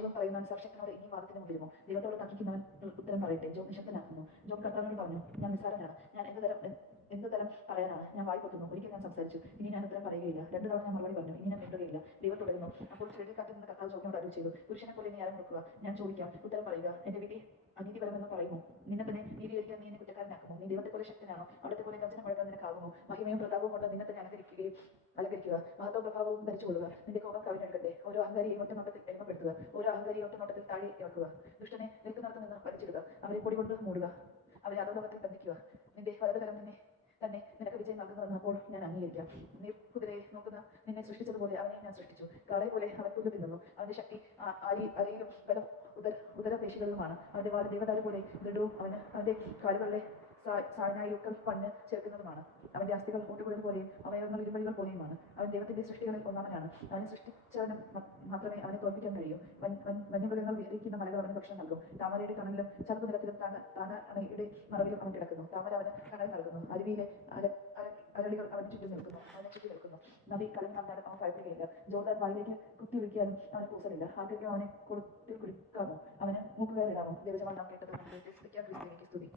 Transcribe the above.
ആക്ഷേപം പറയുന്ന സർശക്തനോട് ഇനി വാദത്തിന് മുതിരുമോ? ദൈവത്തോട് തർക്കിക്കുന്നവൻ ഉത്തരം പറയട്ടെ. ജോബ് നിശബ്ദനാകുന്നു. ജോബ് കർത്താവിനോട് പറഞ്ഞു, ഞാൻ നിസ്സാരനാണ്, ഞാൻ എന്ത് തരം പറയാനാണ്? ഞാൻ വായി പൊത്തുന്നു. ഒരിക്കൽ ഞാൻ സംസാരിച്ചു, ഇനി ഞാൻ ഉത്തരം പറയുകയില്ല. 2 തവണ ഞാൻ മറുപടി പറഞ്ഞു, ഇനി ഞാൻ മിണ്ടുകയില്ല. ദൈവം തുടരുന്നു. അപ്പോൾ ചുഴലിക്കാറ്റിൽ നിന്ന് കർത്താവ് ജോബിനോട് അരുളി ചെയ്തു, പുരുഷനെ പോലെ നീ ആരം കൊടുക്കുക. ഞാൻ ചോദിക്കാം, ഉത്തരം പറയുക. എന്റെ വിധി അനീതിപരമെന്ന് പറയുമോ? നിന്നെ തന്നെ നീതികരിക്കാൻ നീ എന്നെ കുറ്റക്കാരനാക്കുമോ? നീ ദൈവത്തെ പോലെ ശക്തനാണോ? അവിടത്തെ പോലെ ഗർജനം മുഴക്കാൻ നിനക്കാകുമോ? മഹിമയും പ്രതാപവും കൊണ്ട് നിന്നെ തന്നെ അലങ്കരിക്കുക. മഹത്വവും പ്രഭാവവും ധരിച്ചുകൊള്ളുക. നിന്റെ കോപം കവിഞ്ഞെടുക്കട്ടെ. ഓരോ അഹങ്കാരിയെ ഒറ്റ നോട്ടത്തിൽ എളിമപ്പെടുത്തുക. ഓരോ അഹങ്കാരിയെ ഒറ്റ നോട്ടത്തിൽ താഴെ ഇറക്കുക. ദുഷ്ടനെ നിൽക്കുന്നിടത്ത് നിന്ന് വലിച്ചിടുക. അവരെ പൊടി കൊണ്ട് മൂടുക. അവരെ അധോലോകത്തിൽ ബന്ധിക്കുക. നിന്റെ വലതുകരം തന്നെ നിനക്ക് വിജയം നൽകുന്നുവെന്ന് അപ്പോൾ ഞാൻ അംഗീകരിക്കാം. നീ കുതിരയെ നോക്കുന്ന നിന്നെ സൃഷ്ടിച്ചതുപോലെ അവനെയും ഞാൻ സൃഷ്ടിച്ചു. കാളയെ പോലെ അവൻ പുല്ല് തിന്നുന്നു. അവന്റെ ശക്തി അരയിലും ബലം ഉദരപേശികളിലുമാണ്. അവന്റെ വാല് ദേവദാരു പോലെ ദൃഢവും അവന്റെ കാലുകളിലെ സായനായുക്കൾ പഞ്ഞ് ചേർക്കുന്നതുമാണ്. അവന്റെ അസ്ഥികൾ ഊട്ടുകുഴൽ പോലെയും അവയവങ്ങൾ ഇരുമ്പഴികൾ പോലെയുമാണ്. അവൻ ദൈവത്തിന്റെ സൃഷ്ടികളിൽ ഒന്നാമനാണ്. അവനെ സൃഷ്ടിച്ചവനും മാത്രമേ അവനെ തോൽപ്പിക്കാൻ കഴിയൂ. വന്യമൃഗങ്ങൾ വിഹരിക്കുന്ന മലകൾ അവന് ഭക്ഷണം നൽകും. താമരയുടെ കണലിലും ചതുപ്പ് നിലത്തിലും താനയുടെ മറവിലും അവൻ കിടക്കുന്നു. താമര അവന് കണൽ നൽകുന്നു. അരുവിയിലെ അരളികൾ അവന് ചുറ്റും നിൽക്കുന്നു. നദി കലങ്ങി നടന്നാലും അവൻ ഭയപ്പെടുകയില്ല. ജോർദാൻ വായിലേക്ക് കുത്തി ഒഴിക്കാനും അവന് കൂസലില്ല. ആർക്കെങ്കിലും അവനെ കൊടുത്തിൽ കുടിക്കാമോ? അവന് മൂക്കുകയറിടാമോ? ദൈവജനങ്ങൾ നാം കേട്ടത് സ്തുതി.